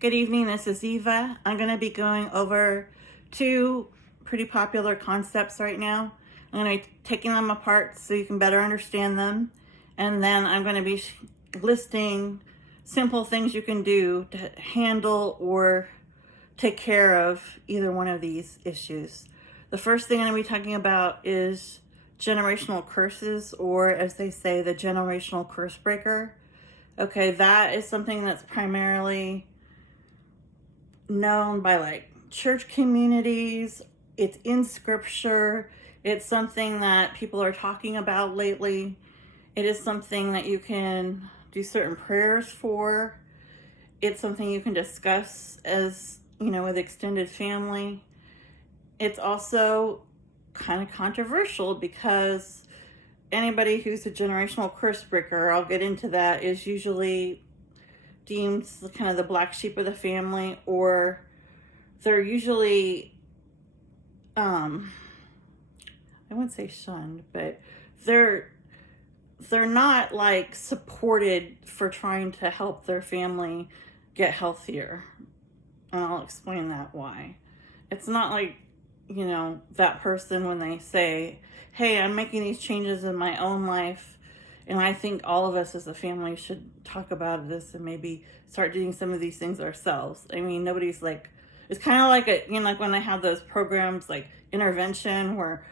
Good evening, this is Eva. I'm going to be going over two pretty popular concepts right now. I'm going to be taking them apart so you can better understand them. And then I'm going to be listing simple things you can do to handle or take care of either one of these issues. The first thing I'm going to be talking about is generational curses, or as they say, the generational curse breaker. Okay, that is something that's primarily known by like church communities. It's in scripture. It's something that people are talking about lately. It is something that you can do certain prayers for. It's something you can discuss as, with extended family. It's also kind of controversial because anybody who's a generational curse breaker, I'll get into that, is usually deemed kind of the black sheep of the family, or they're usually I wouldn't say shunned, but they're not like supported for trying to help their family get healthier. And I'll explain that why. It's not like, that person when they say, hey, I'm making these changes in my own life, and I think all of us as a family should talk about this and maybe start doing some of these things ourselves. I mean, nobody's like, it's kind of like like when they have those programs like intervention where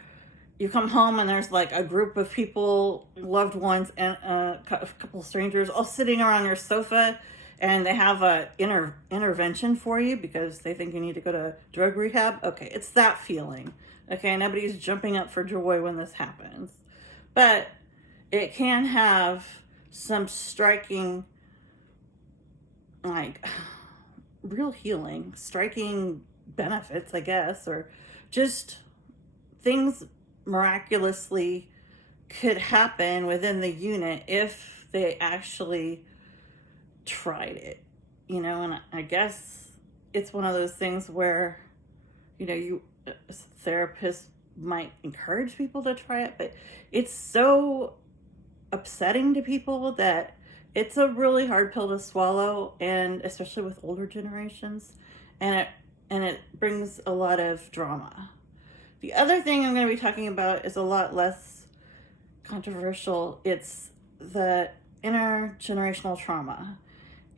you come home and there's like a group of people, loved ones, and a couple strangers all sitting around your sofa, and they have a intervention for you because they think you need to go to drug rehab. Okay, it's that feeling. Okay, nobody's jumping up for joy when this happens. But it can have some striking, like, real healing, striking benefits, I guess, or just things miraculously could happen within the unit if they actually tried it, and I guess it's one of those things where, you therapists might encourage people to try it, but it's so upsetting to people that it's a really hard pill to swallow, and especially with older generations, and it brings a lot of drama. The other thing I'm going to be talking about is a lot less controversial. It's the intergenerational trauma.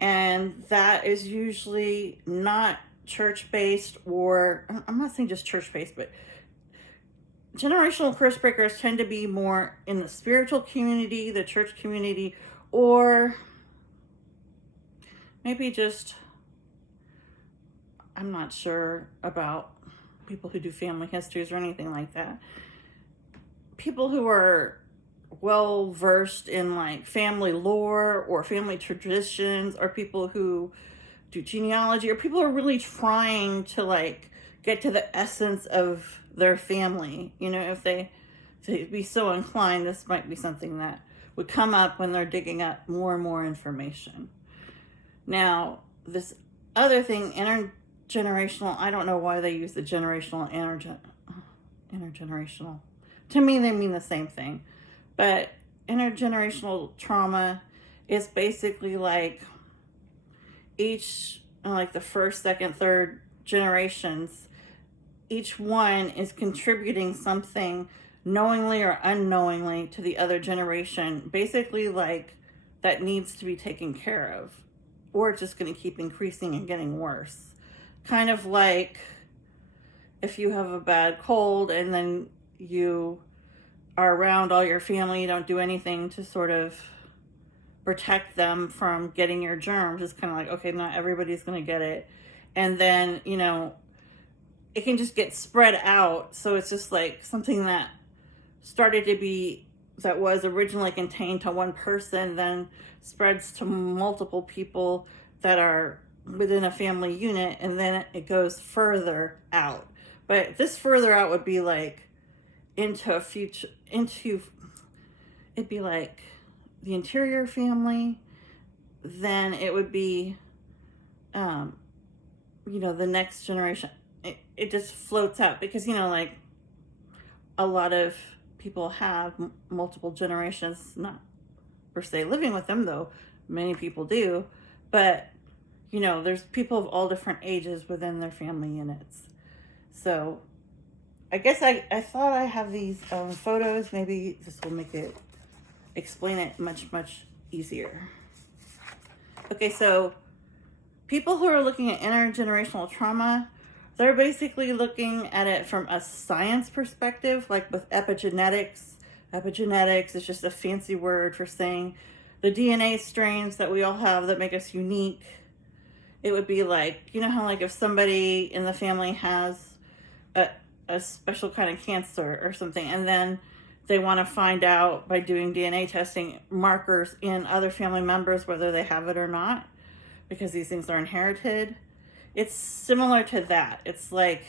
And that is usually not church-based, or I'm not saying just church-based, but generational curse breakers tend to be more in the spiritual community, the church community, or maybe just, I'm not sure about people who do family histories or anything like that. People who are well versed in like family lore or family traditions, or people who do genealogy, or people who are really trying to like get to the essence of their family. If they'd be so inclined, this might be something that would come up when they're digging up more and more information. Now, this other thing, intergenerational, I don't know why they use the generational intergenerational. To me, they mean the same thing. But intergenerational trauma is basically like each, like the first, second, third generations, each one is contributing something knowingly or unknowingly to the other generation, basically like that needs to be taken care of, or it's just going to keep increasing and getting worse. Kind of like if you have a bad cold and then you are around all your family, you don't do anything to sort of protect them from getting your germs. It's kind of like, okay, not everybody's going to get it. And then, it can just get spread out. So it's just like something that was originally contained to one person, then spreads to multiple people that are within a family unit, and then it goes further out. But this further out would be like it'd be like the interior family, then it would be the next generation. It just floats out because like a lot of people have multiple generations, not per se living with them, though many people do, but there's people of all different ages within their family units. So I guess I thought I have these photos. Maybe this will explain it much, much easier. Okay, so people who are looking at intergenerational trauma, they're basically looking at it from a science perspective, like with epigenetics. Epigenetics is just a fancy word for saying the DNA strains that we all have that make us unique. It would be like, how like if somebody in the family has a special kind of cancer or something, and then they want to find out by doing DNA testing markers in other family members, whether they have it or not, because these things are inherited. It's similar to that. It's like,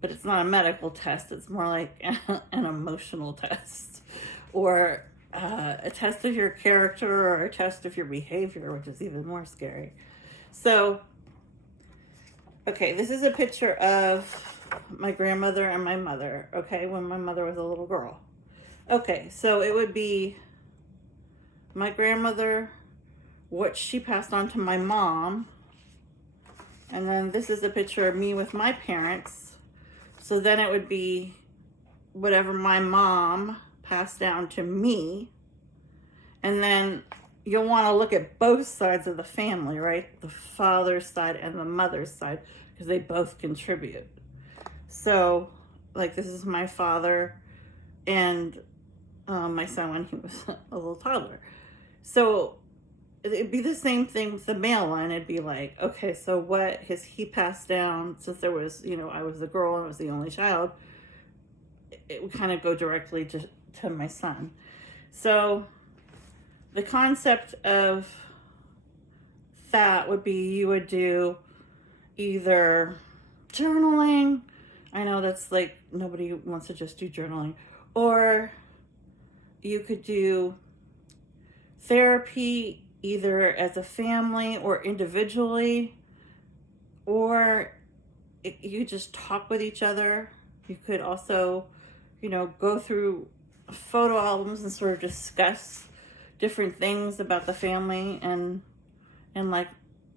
but it's not a medical test. It's more like an emotional test, or a test of your character, or a test of your behavior, which is even more scary. So, okay, this is a picture of my grandmother and my mother, okay, when my mother was a little girl. Okay, so it would be my grandmother, what she passed on to my mom, and then this is a picture of me with my parents. So then it would be whatever my mom passed down to me, and then you'll want to look at both sides of the family, right? The father's side and the mother's side, because they both contribute. So, like, this is my father and my son when he was a little toddler. So it'd be the same thing with the male line. It'd be like, okay, so what has he passed down, since there was, I was the girl and I was the only child, it would kind of go directly to my son. So the concept of that would be, you would do either journaling. I know that's like, nobody wants to just do journaling. Or you could do therapy, either as a family or individually, or you just talk with each other. You could also, go through photo albums and sort of discuss different things about the family, and like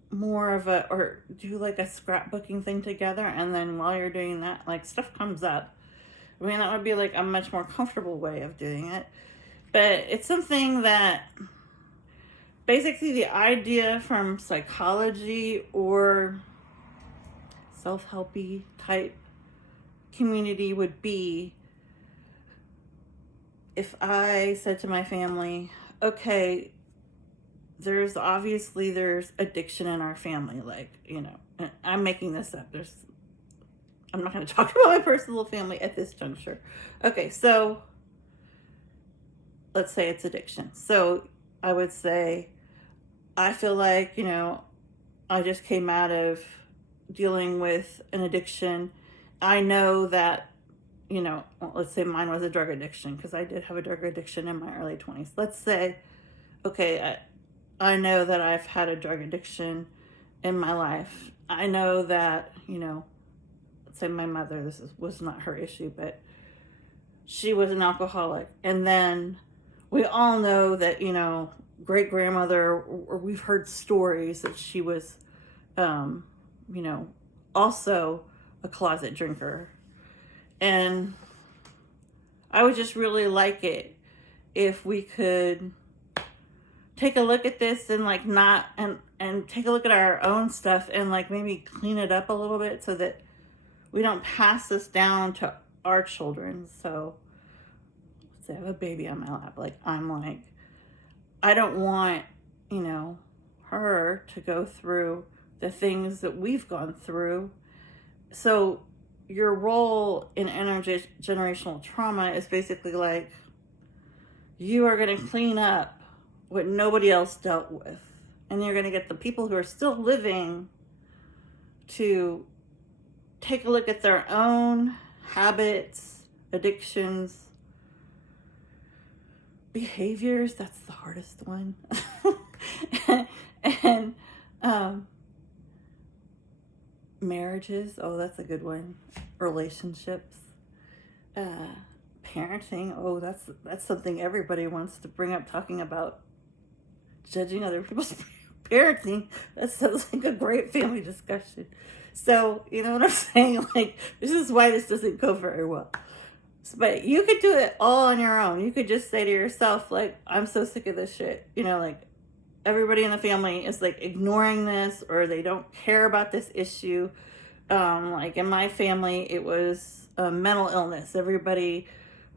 more of or do like a scrapbooking thing together. And then while you're doing that, like, stuff comes up. I mean, that would be like a much more comfortable way of doing it. But it's something that basically the idea from psychology or self-helpy type community would be, if I said to my family, okay, there's addiction in our family, like, and I'm making this up. I'm not going to talk about my personal family at this juncture. Okay, so let's say it's addiction. So I would say, I feel like, I just came out of dealing with an addiction. I know that, let's say mine was a drug addiction, because I did have a drug addiction in my early 20s. Let's say, okay, I know that I've had a drug addiction in my life. I know that, let's say my mother, was not her issue, but she was an alcoholic. And then we all know that, great grandmother, or we've heard stories that she was, also a closet drinker. And I would just really like it if we could take a look at this and like not, and take a look at our own stuff and like maybe clean it up a little bit, so that we don't pass this down to our children. So let's say I have a baby on my lap. Like, I'm like, I don't want, her to go through the things that we've gone through. So your role in intergenerational trauma is basically like, you are going to clean up what nobody else dealt with. And you're going to get the people who are still living to take a look at their own habits, addictions, behaviors. That's the hardest one. and marriages. Oh, that's a good one. Relationships. Parenting. Oh, that's something everybody wants to bring up, talking about judging other people's parenting, that sounds like a great family discussion. So, you know what I'm saying? Like, this is why this doesn't go very well. But you could do it all on your own. You could just say to yourself, like, I'm so sick of this shit. You know, like, everybody in the family is like ignoring this, or they don't care about this issue. Like in my family, it was a mental illness. Everybody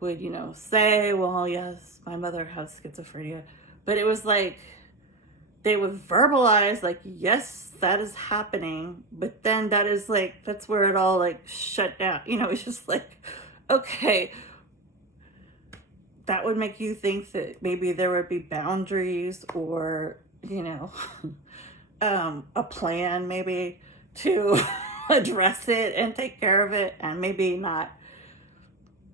would, you know, say, well, yes, my mother has schizophrenia. But it was like, they would verbalize, like, yes, that is happening. But then that is like, that's where it all like shut down. You know, it's just like, okay, that would make you think that maybe there would be boundaries, or, you know, a plan maybe to address it and take care of it, and maybe not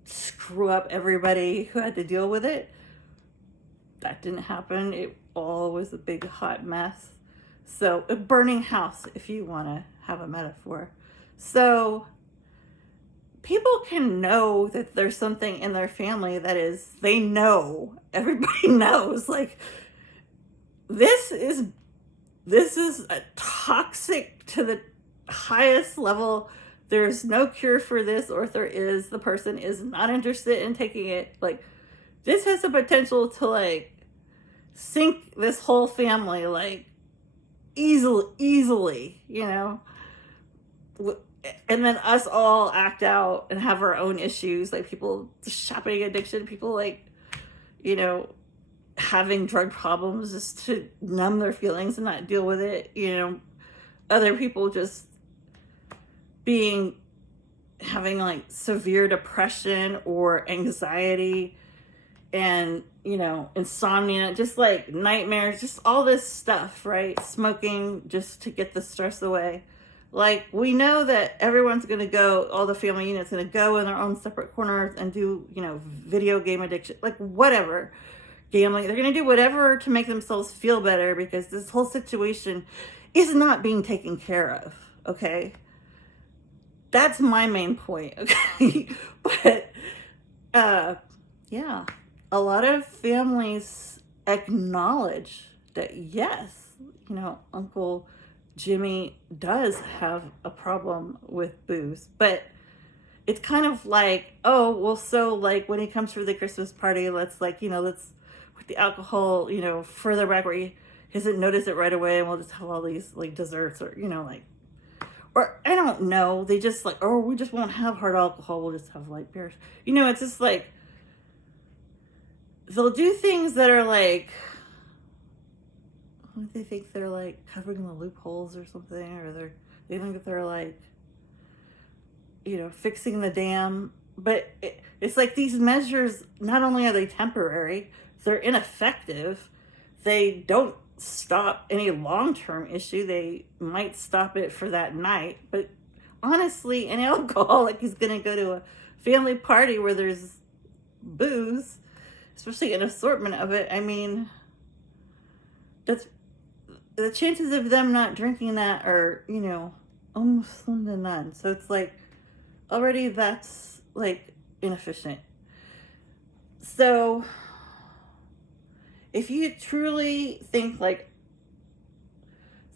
screw up everybody who had to deal with it. That didn't happen. It all was a big hot mess. So a burning house, if you want to have a metaphor. So people can know that there's something in their family that is, they know, everybody knows, like, this is a toxic to the highest level. There's no cure for this, or if there is, the person is not interested in taking it. Like, this has the potential to like sink this whole family, like, easily, you know. And then us all act out and have our own issues, like people shopping addiction, people like, you know, having drug problems just to numb their feelings and not deal with it, you know. Other people just having like severe depression or anxiety, and, you know, insomnia, just like nightmares, just all this stuff, right? Smoking just to get the stress away. Like, we know that everyone's going to go, all the family units going to go in their own separate corners and do, you know, video game addiction, like whatever, gambling. They're going to do whatever to make themselves feel better, because this whole situation is not being taken care of, okay? That's my main point, okay? But, yeah, a lot of families acknowledge that, yes, you know, Uncle Jimmy does have a problem with booze, but it's kind of like, oh, well, so like when he comes for the Christmas party, let's like, you know, let's put the alcohol, you know, further back where he hasn't noticed it right away, and we'll just have all these like desserts, or, you know, like, or I don't know, they just like, oh, we just won't have hard alcohol, we'll just have light beers. You know, it's just like, they'll do things that are like, they think they're like covering the loopholes or something, or they think that they're like, you know, fixing the dam. But it's like these measures, not only are they temporary, they're ineffective. They don't stop any long-term issue. They might stop it for that night. But honestly, an alcoholic is going to go to a family party where there's booze, especially an assortment of it. I mean, that's, the chances of them not drinking that are, you know, almost slim to none. So it's like, already that's like inefficient. So if you truly think like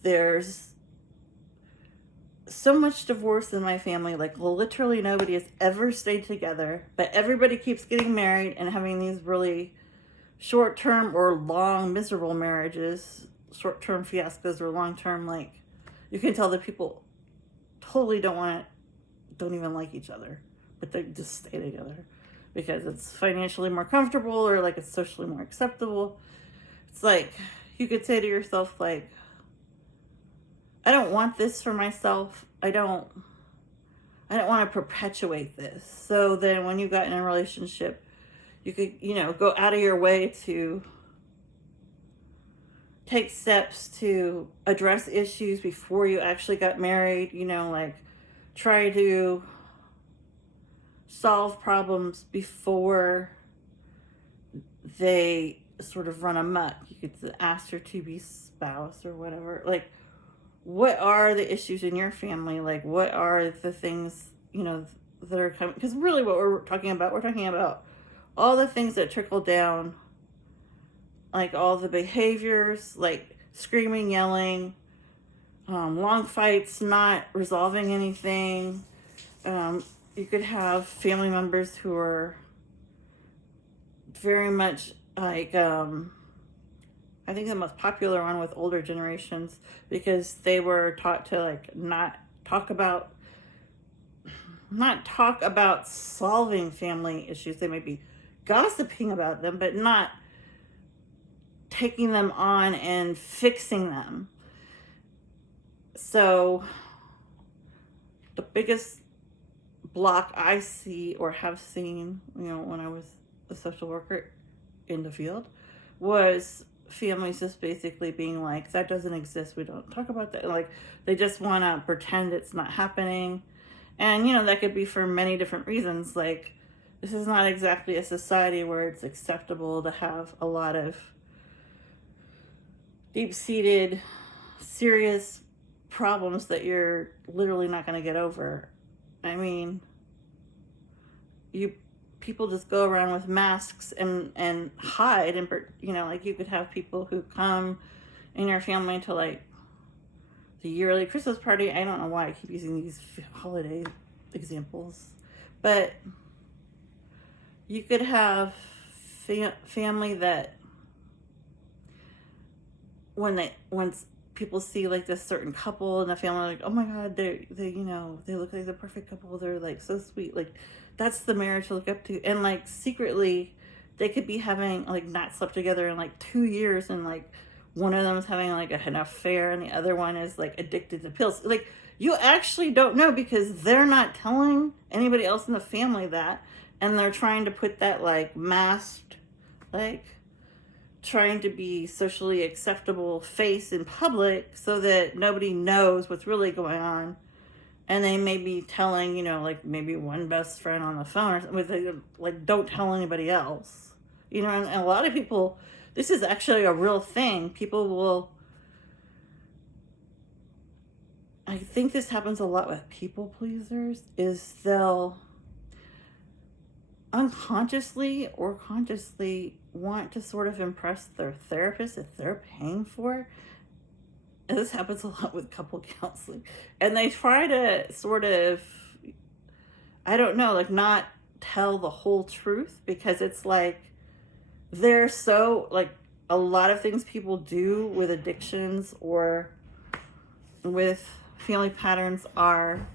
there's so much divorce in my family, like literally nobody has ever stayed together, but everybody keeps getting married and having these really short-term or long miserable marriages, short-term fiascos, or long-term, like, you can tell that people totally don't even like each other, but they just stay together because it's financially more comfortable, or like it's socially more acceptable. It's like, you could say to yourself, like, I don't want this for myself. I don't want to perpetuate this. So then when you got in a relationship, you could, you know, go out of your way to take steps to address issues before you actually got married, you know, like try to solve problems before they sort of run amok. You could ask your to-be spouse or whatever, like, what are the issues in your family? Like, what are the things, you know, that are coming? Because really what we're talking about all the things that trickle down, like all the behaviors, like screaming, yelling, long fights, not resolving anything. You could have family members who are very much like, I think the most popular one with older generations, because they were taught to like not talk about solving family issues. They may be gossiping about them, but not taking them on and fixing them. So the biggest block I see or have seen, when I was a social worker in the field, was families just basically being like, that doesn't exist, we don't talk about that. Like, they just want to pretend it's not happening. And that could be for many different reasons. Like, this is not exactly a society where it's acceptable to have a lot of deep-seated, serious problems that you're literally not going to get over. I mean, people just go around with masks and hide, and like, you could have people who come in your family to like the yearly Christmas party. I don't know why I keep using these holiday examples, but you could have family that when people see like this certain couple in the family, like, oh my God, they look like the perfect couple. They're like so sweet. Like, that's the marriage to look up to. And like, secretly, they could be having like not slept together in like 2 years, and like one of them is having like an affair, and the other one is like addicted to pills. Like, you actually don't know, because they're not telling anybody else in the family that, and they're trying to put that like masked, like trying to be socially acceptable face in public so that nobody knows what's really going on. And they may be telling, like maybe one best friend on the phone or something, like, don't tell anybody else. And a lot of people, this is actually a real thing. People will, I think this happens a lot with people pleasers, is they'll unconsciously or consciously want to sort of impress their therapist that they're paying for. And this happens a lot with couple counseling. And they try to sort of, I don't know, like, not tell the whole truth, because it's like, they're so, like, a lot of things people do with addictions or with family patterns are